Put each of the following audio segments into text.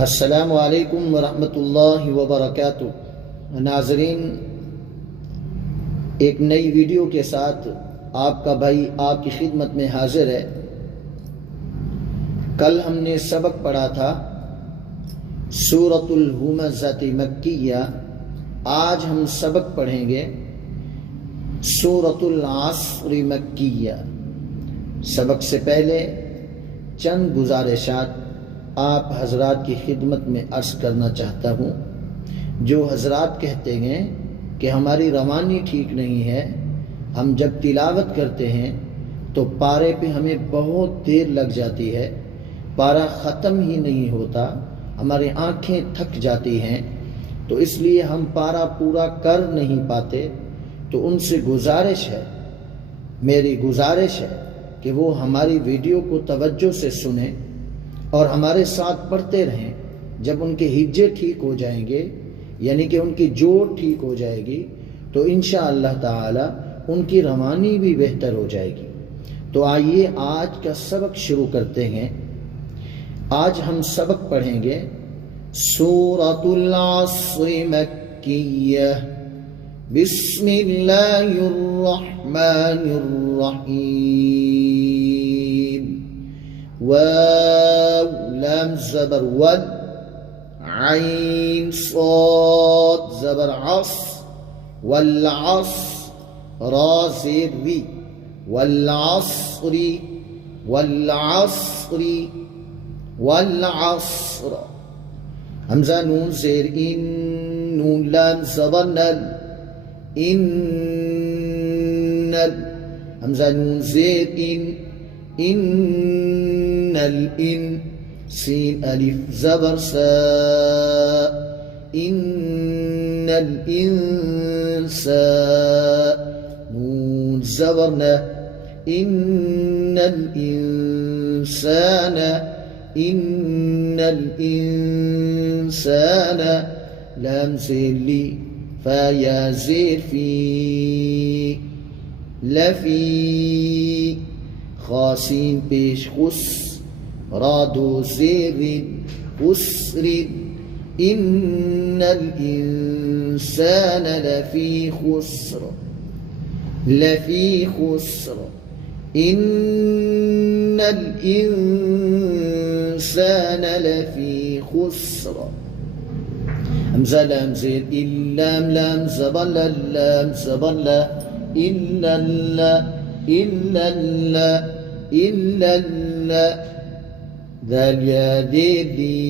अस्सलामु अलैकुम वरहमतुल्लाहि वबरकातुहू। नाज़रीन, एक नई वीडियो के साथ आपका भाई आपकी खिदमत में हाजिर है। कल हमने सबक पढ़ा था सूरतुल हुमज़ाति मक्किया। आज हम सबक पढ़ेंगे सूरतुल अस्र मक्किया। सबक से पहले चंद गुजारिशात आप हजरात की खिदमत में अर्ज़ करना चाहता हूँ। जो हजरात कहते हैं कि हमारी रवानी ठीक नहीं है, हम जब तिलावत करते हैं तो पारे पे हमें बहुत देर लग जाती है, पारा ख़त्म ही नहीं होता, हमारी आँखें थक जाती हैं, तो इसलिए हम पारा पूरा कर नहीं पाते। तो उनसे गुजारिश है, मेरी गुजारिश है कि वो हमारी वीडियो को तवज्जो से सुने और हमारे साथ पढ़ते रहें। जब उनके हिज्जे ठीक हो जाएंगे, यानी कि उनकी जोड़ ठीक हो जाएगी, तो इंशाअल्लाह ताला उनकी रवानी भी बेहतर हो जाएगी। तो आइए आज का सबक शुरू करते हैं। आज हम सबक पढ़ेंगे सूरतुल अस्र मक्किया। बिस्मिल्लाहिर रहमानिर रहीम। वाव लाम ज़बर वद, आइन साद ज़बर अस, वल अस रा ज़ेर री, वल अस्री, वल अस्री, वल अस्र। हमज़ा नून ज़ेर इन, नून लाम ज़बर नल, इन्नल। हमज़ा नून ज़ेर इन, इन्नल इन। सीन अलिफ ज़बर सा, इन्नल इंसा। नून ज़बर न, इन्नल इंसान, इन्नल इंसान। लाम ज़ेर ली, फा या ज़ेर फी, लफी। खासीन पेश खुस, रादो ज़ेरिन खुसरिन। इन्नल इंसान लफी खुस्र, लफी खुस्र। इन्नल इंसान लफी खुस्र। हमज़ा लाम ज़ेर इल्लाम, लाम ज़बर लाम ज़बर ला, इल्लल्ला, इल्लल्ला, इल्लल्ला। दाल या देर दी,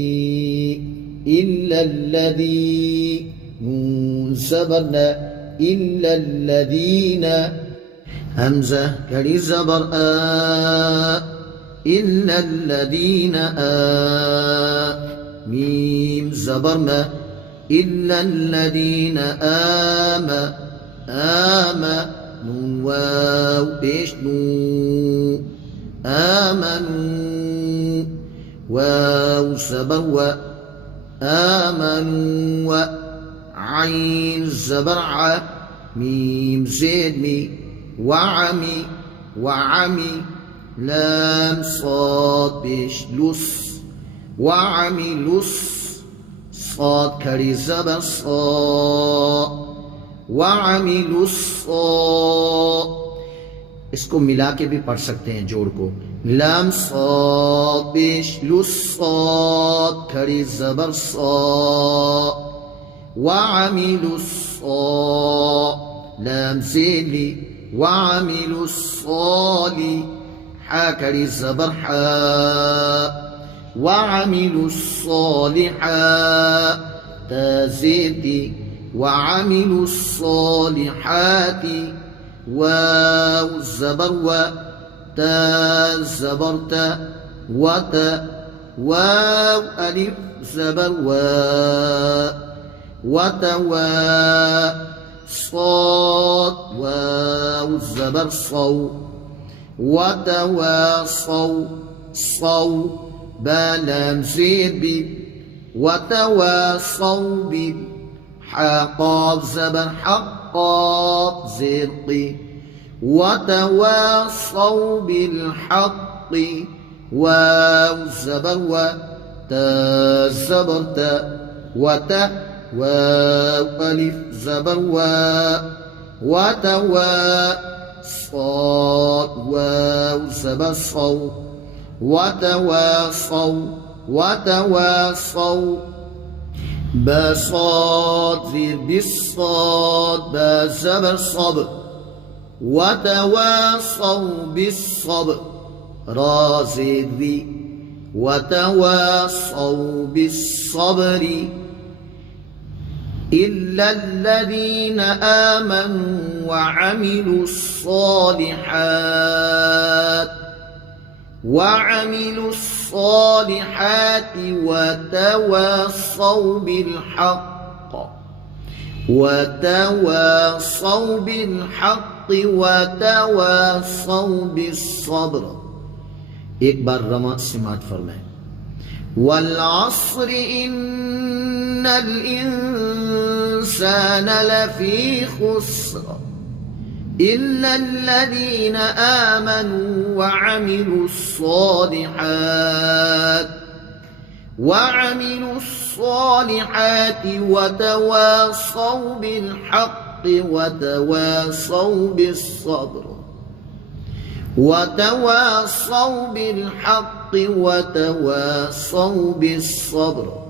इल्लल्लज़ी। नून ज़बर ना, इल्लल्लज़ीना। हमज़ा कड़ी ज़बर आ, इल्लल्लज़ीना आ। मीम ज़बर मा, इल्लल्लज़ीना आमा, आमा। नून वाव पेश नू, आमनू। वाव ज़बर व, आमनू व। आइन ज़बर आ, मीम ज़ेर मी, वअमी, वअमी। लाम साद पेश लुस, वअमिलुस। साद खड़ी ज़बर सा, वअमिलुस। इसको मिला के भी पढ़ सकते हैं जोड़ को। लाम साद पेश लुस, साद खड़ी ज़बर सा, वअमिलुस। लाम ज़ेर ली, वअमिलुस साली। हा खड़ी ज़बर हा, वअमिलुस सालिहात। ता ज़ेर दी, वअमिलुस सालिहाति। वाव ज़बर व, ता ज़बर ता, वता। वाव अलिफ ज़बर वा, वतवा। صاد واو ज़बर صو, वतवासौ। صو बा लाम ज़ेर बी, वतवासौ बी। हा क़ाफ़ ज़बर हक़, क़ाफ़ ज़ेर क़ी। वतवासौ बिल हक़्क़ि। वाव ज़बर व, تا زبر تا وتا واو ألف زبر وا وتوا صاد واو زبر صو وتواصوا وتواصوا با صاد زير بالصاد با زبر صبر وتواصوا بالصبر را زير ذي وتواصوا بالصبر إلا الذين آمنوا وعملوا الصالحات وتواصوا بالحق وتواصوا بالصبر. एक बार रमा सिमात फरमाए वल्अस्र इन्नल इंसान लफी खुस्र إلا الذين آمنوا وعملوا الصالحات وتواصوا بالحق وتواصوا بالصبر وتواصوا بالحق وتواصوا بالصبر.